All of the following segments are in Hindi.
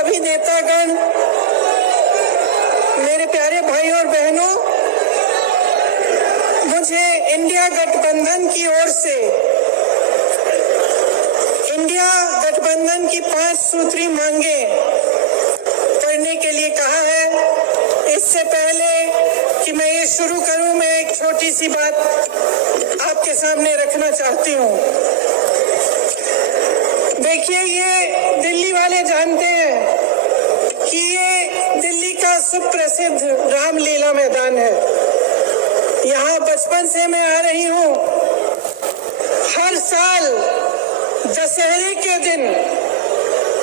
सभी नेतागण, मेरे प्यारे भाई और बहनों, मुझे इंडिया गठबंधन की ओर से इंडिया गठबंधन की 5 सूत्री मांगे पढ़ने के लिए कहा है। इससे पहले कि मैं ये शुरू करूं, मैं एक छोटी सी बात आपके सामने रखना चाहती हूं। देखिए, ये दिल्ली वाले जानते हैं कि ये दिल्ली का सुप्रसिद्ध रामलीला मैदान है। यहाँ बचपन से मैं आ रही हूँ। हर साल दशहरे के दिन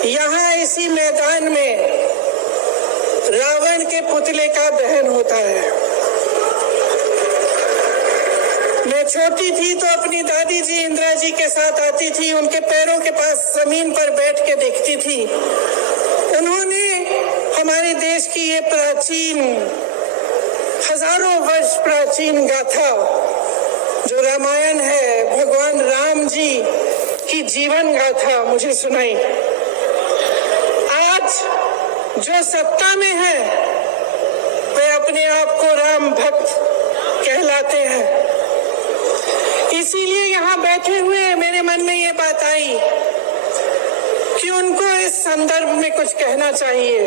यहाँ इसी मैदान में रावण के पुतले का दहन होता है। मैं छोटी थी तो अपनी दादी जी इंदिरा जी के साथ आती थी, उनके पैरों के पास जमीन पर बैठ के देखती थी। उन्होंने हमारे देश की ये प्राचीन, हजारों वर्ष प्राचीन गाथा जो रामायण है, भगवान राम जी की जीवन गाथा मुझे सुनाई। आज जो सत्ता में है वे अपने आप को राम भक्त कहलाते हैं। इसीलिए यहाँ बैठे हुए मेरे मन में ये बात आई कि उनको इस संदर्भ में कुछ कहना चाहिए।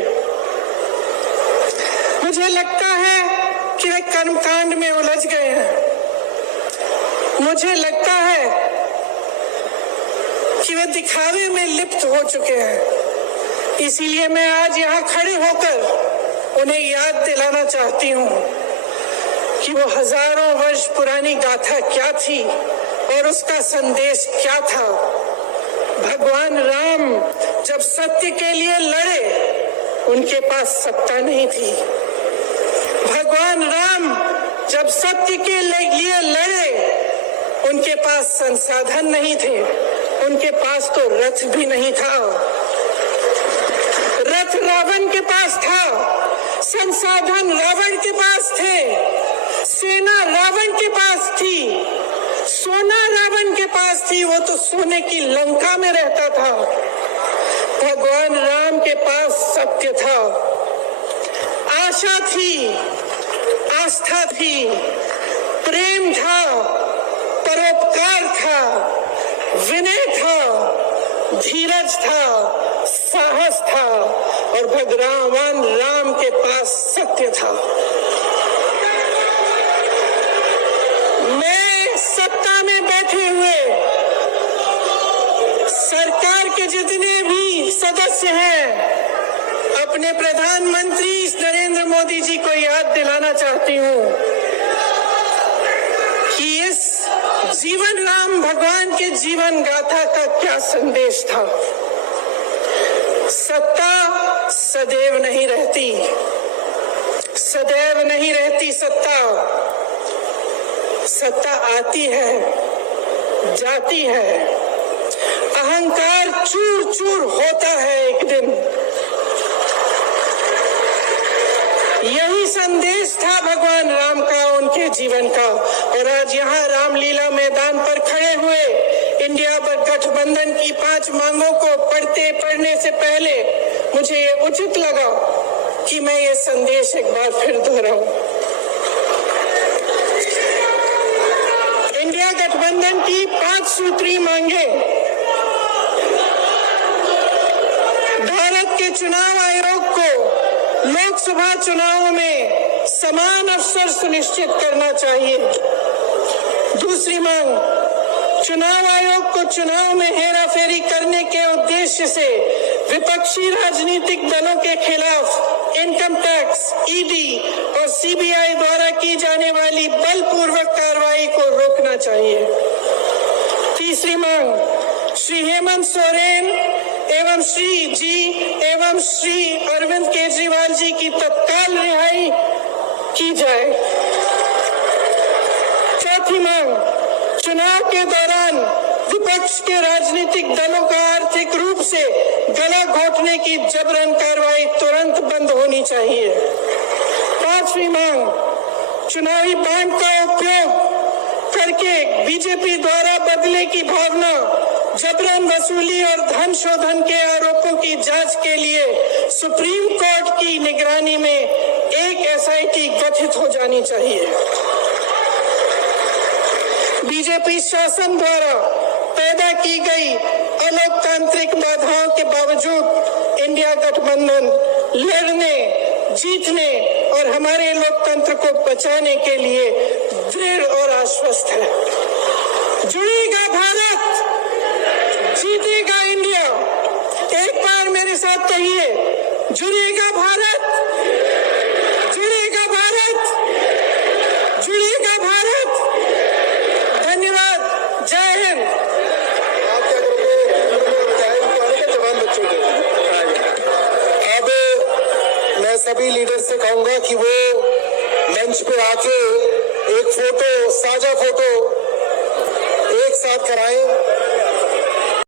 मुझे लगता है कि वे कर्मकांड में उलझ गए हैं। मुझे लगता है कि वे दिखावे में लिप्त हो चुके हैं। इसीलिए मैं आज यहाँ खड़े होकर उन्हें याद दिलाना चाहती हूँ कि वो हजारों वर्ष पुरानी गाथा क्या थी और उसका संदेश क्या था। भगवान राम जब सत्य के लिए लड़े, उनके पास सत्ता नहीं थी। भगवान राम जब सत्य के लिए लड़े, उनके पास संसाधन नहीं थे। उनके पास तो रथ भी नहीं था। रथ रावण के पास था, संसाधन रावण के पास थे, सेना रावण के पास थी, सोना रावण के पास थी। वो तो सोने की लंका में रहता था। भगवान राम के पास सत्य था, आशा थी, आस्था थी, प्रेम था, परोपकार था, विनय था, धीरज था, साहस था और भगवान राम के पास सत्य था। मैं सत्ता में बैठे हुए सरकार के जितने भी सदस्य हैं, अपने प्रधानमंत्री नरेंद्र मोदी जी को याद दिलाना चाहती हूँ कि इस जीवन राम भगवान के जीवन गाथा का क्या संदेश था। सत्ता सदैव नहीं रहती, सदैव नहीं रहती सत्ता। सत्ता आती है, जाती है, अहंकार चूर चूर होता है एक दिन। यही संदेश था भगवान राम का, उनके जीवन का। और आज यहाँ रामलीला मैदान पर खड़े हुए इंडिया गठबंधन की 5 मांगों को पढ़ने से पहले मुझे ये उचित लगा कि मैं ये संदेश एक बार फिर दोहराऊं। इंडिया गठबंधन की 5 सूत्री मांगे भारत के चुनाव आयोग को लोकसभा चुनावों में समान अवसर सुनिश्चित करना चाहिए। दूसरी मांग, चुनाव आयोग को चुनाव में हेराफेरी करने के उद्देश्य से विपक्षी राजनीतिक दलों के खिलाफ इनकम टैक्स, ईडी और सीबीआई द्वारा की जाने वाली बलपूर्वक कार्रवाई को रोकना चाहिए। तीसरी मांग, श्री हेमंत सोरेन एवं श्री अरविंद केजरीवाल जी की तत्काल रिहाई की जाए। चौथी मांग, चुनाव के दौरान विपक्ष के राजनीतिक दलों का आर्थिक रूप से गला घोटने की जबरन कार्रवाई तुरंत बंद होनी चाहिए। पांचवी मांग, चुनावी बांड का उपयोग करके बीजेपी द्वारा बदले की भावना, जबरन वसूली और धन शोधन के आरोपों की जांच के लिए सुप्रीम कोर्ट की निगरानी में एक एसआईटी गठित हो जानी चाहिए। बीजेपी शासन द्वारा पैदा की गई अलोकतांत्रिक बाधाओं के बावजूद इंडिया गठबंधन लड़ने, जीतने और हमारे लोकतंत्र को बचाने के लिए दृढ़ और आश्वस्त है। जुड़ेगा भारत, जीतेगा इंडिया। एक बार मेरे साथ कहिए, जुड़ेगा भारत, जुड़ेगा भारत, जुड़ेगा भारत। धन्यवाद। जय हिंद। अब मैं सभी लीडर से कहूंगा कि वो मंच पे आके एक फोटो, साझा फोटो एक साथ कराएं।